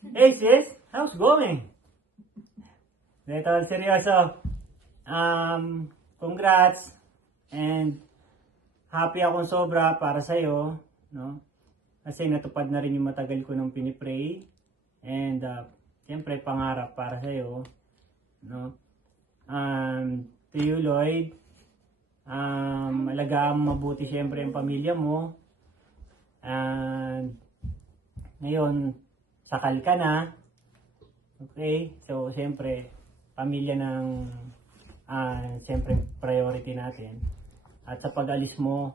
Hey sis, how's going? Ito, seryoso. Congrats. And happy akong sobra para sa'yo. No? Kasi natupad na rin yung matagal ko nung pinipray. And siyempre pangarap para sa'yo. No? To you Lloyd, alagaan mo mabuti siyempre ang pamilya mo. And ngayon, sakal ka na. Okay? So, siyempre, pamilya ng siyempre priority natin. At sa pag-alis mo,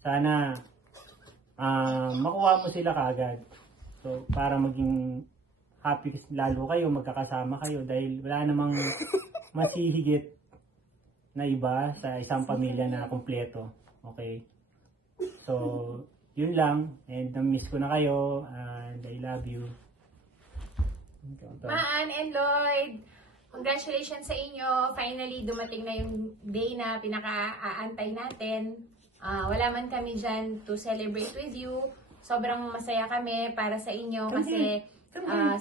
sana makuha mo sila kaagad. So, para maging happy lalo kayo, magkakasama kayo dahil wala namang masihigit na iba sa isang pamilya na kumpleto. Okay? So, yun lang. And na-miss ko na kayo. And I love you. Maan and Lloyd, congratulations sa inyo. Finally, dumating na yung day na pinaka-aantay natin. Wala man kami dyan to celebrate with you. Sobrang masaya kami para sa inyo kasi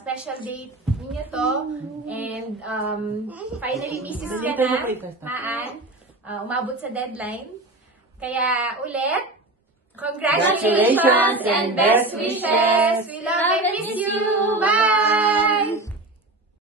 special date ninyo to. And finally, Mrs. ka na, Maan. Umabot sa deadline. Kaya ulit, congratulations and best wishes! We love and miss you! Bye!